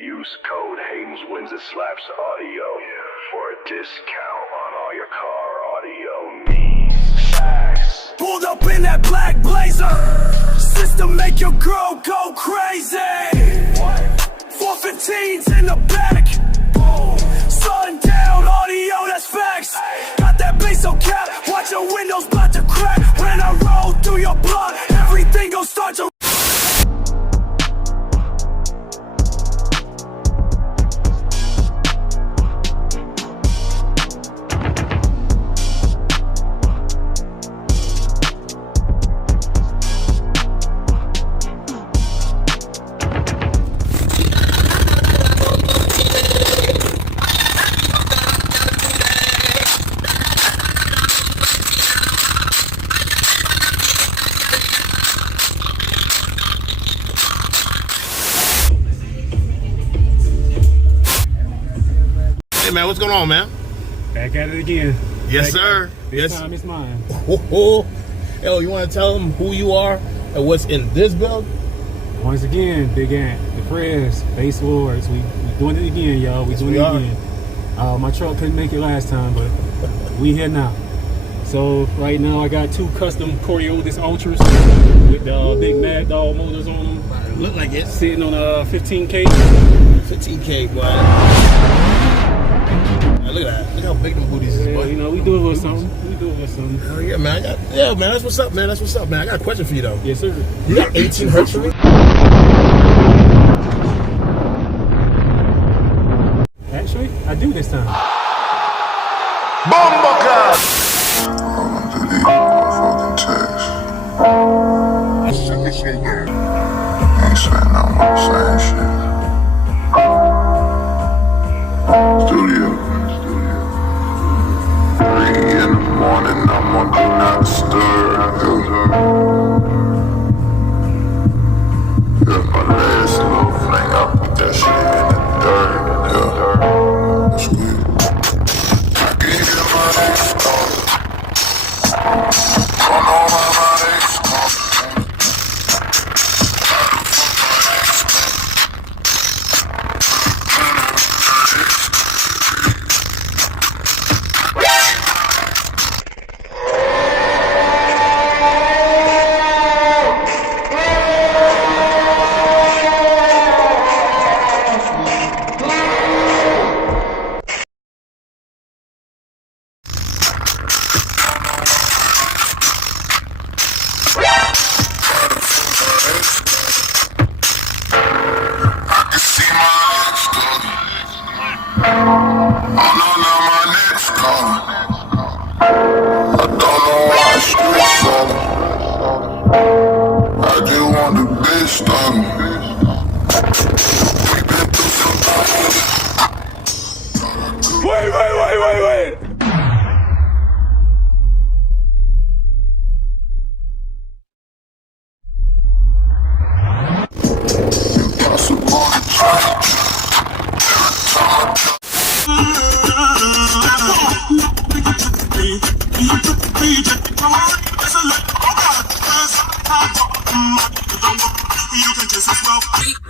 Use code Hayden's Wins at Slaps Audio for a discount on all your car audio needs. Pulled up in that black blazer, system make your girl go crazy. 415s in the back, sundown audio, that's facts. Got that bass on cap, watch your windows about to crack. When I roll through your block, everything gon' start to. Hey man, what's going on, man? Back at it again. Yes, sir. This Yes. time it's mine. Yo, you want to tell them who you are and what's in this build? Once again, Big Ant, the Prez, Base Wars. We doing it again, y'all. We doing we it are. again. My truck couldn't make it last time, but we here now. So right now I got two custom Coriolis Ultras with the big Mad Dog motors on them. Look like it. Sitting on a 15K. 15K, boy. Hey, look at that. Look how big them booties is, Yeah, boy. you know, we do a little something. We do a little something. Hell yeah, man. Man, that's what's up, man. That's what's up, man. I got a question for you, though. Yes, sir. You got 18 hertz for me? Actually, I do this time. Ain't saying no more same shit. Studio. 3 in the morning, I'm on do not disturb. Yeah, my last little fling, I put that shit in the dirt. Yeah, that's good. I can hear my ex calling. Don't know how my ex calling. Wait.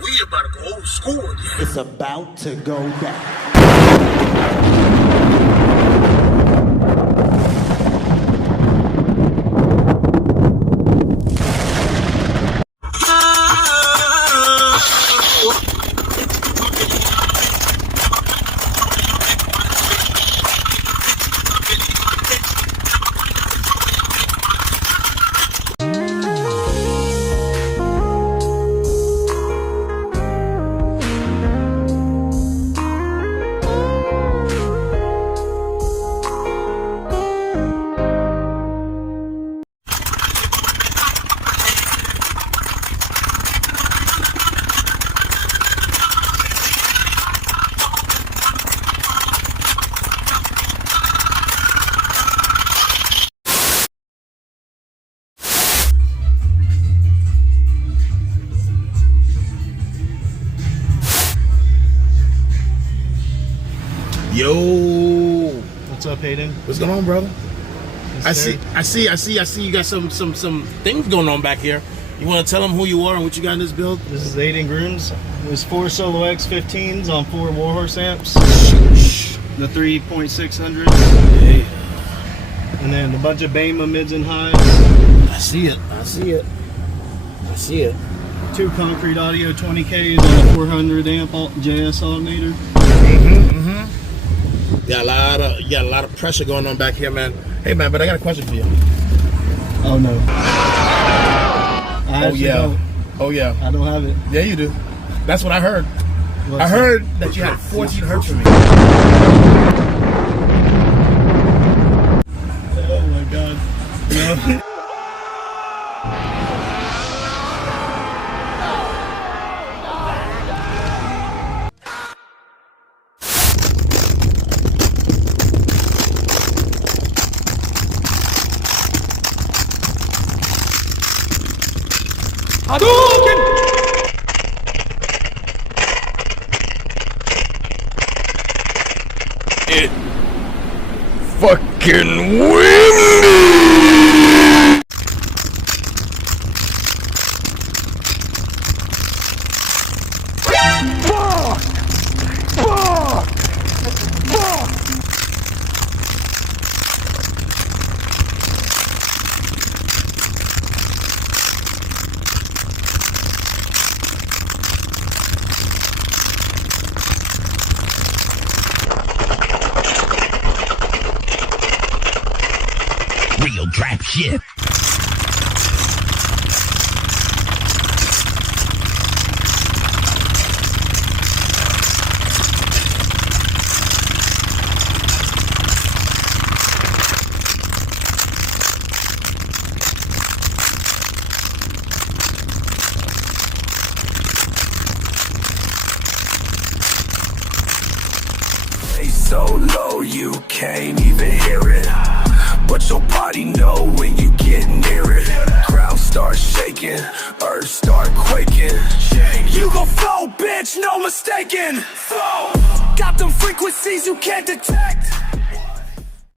We about to go old school again. It's about to go down. Yo, What's up, Hayden? what's going on, brother? Yes, I see you got some things going on back here. You want to tell them who you are and what you got in this build? This is Hayden Grooms. There's 4 Solo X15s on 4 Warhorse amps. The 3.600. Yeah. And then a bunch of Bama mids and highs. I see it. I see it. I see it. 2 Concrete Audio 20Ks on a 400 amp JS alternator. You got a lot of pressure going on back here, man. Hey, man, but I got a question for you. Oh no. Oh yeah. Oh yeah. I don't have it. Yeah, you do. That's what I heard. What's I heard that you had 14 hertz from me. Oh my god. No. It fucking windy. Real trap shit. So low you can't even hear it, but your body know when you get near it. Ground starts shaking, earth start quaking. You gon' flow, bitch, no mistaking. Flow. Got them frequencies you can't detect.